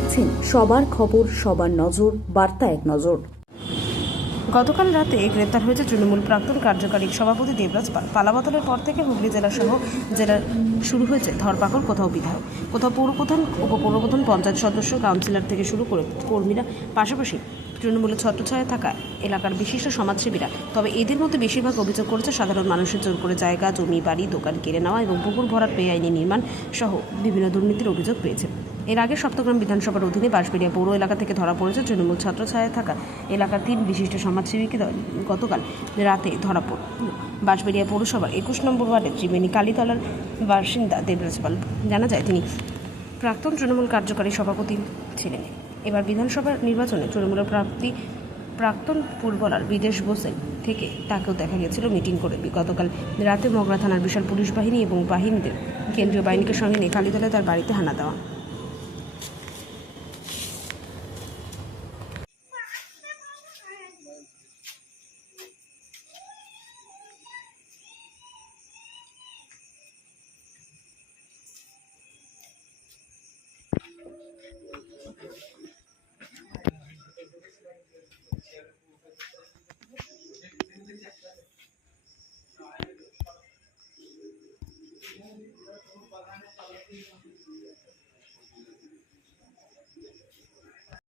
দেখছেন সবার খবর, সবার নজর, বার্তা এক নজর। গতকাল রাতে গ্রেপ্তার হয়েছে তৃণমূল প্রাক্তন কার্যকারী সভাপতি দেবরাজ পাল। পালাবদলের পর থেকে হুগলি জেলার শুরু হয়েছে ধরপাকড়। কোথাও বিধায়ক, কোথাও পৌরপ্রধান, উপপৌরপ্রধান, পঞ্চায়েত সদস্য, কাউন্সিলর থেকে শুরু করে কর্মীরা, পাশাপাশি তৃণমূলের ছত্রছায়া থাকা এলাকার বিশিষ্ট সমাজসেবীরা। তবে এদের মধ্যে বেশিরভাগ অভিযোগ করেছে সাধারণ মানুষের জোর করে জায়গা, জমি, বাড়ি, দোকান কেড়ে নেওয়া এবং পুকুর ভরাট, বেআইনি নির্মাণ সহ বিভিন্ন দুর্নীতির অভিযোগ পেয়েছে। এর আগে সপ্তগ্রাম বিধানসভার অধীনে বাঁশবেড়িয়া পৌর এলাকা থেকে ধরা পড়েছে তৃণমূল ছত্রছায়ায় থাকা এলাকার 3 বিশিষ্ট সমাজসেবীকে গতকাল রাতে ধরা পড়ল বাঁশবেড়িয়া পৌরসভার 21 নম্বর ওয়ার্ডের ত্রিবেণী কালীতলার বাসিন্দা দেবরাজ পাল। জানা যায় তিনি প্রাক্তন তৃণমূল কার্যকারী সভাপতি ছিলেন। এবার বিধানসভার নির্বাচনে তৃণমূলের প্রাক্তন ফুটবলার বিদেশ বোসেন থেকে তাকেও দেখা গেছিল মিটিং করে। গতকাল রাতে মগরা থানার বিশাল পুলিশ বাহিনী এবং কেন্দ্রীয় বাহিনীকে সঙ্গে নিয়ে কালীতলায় তার বাড়িতে হানা দেওয়া।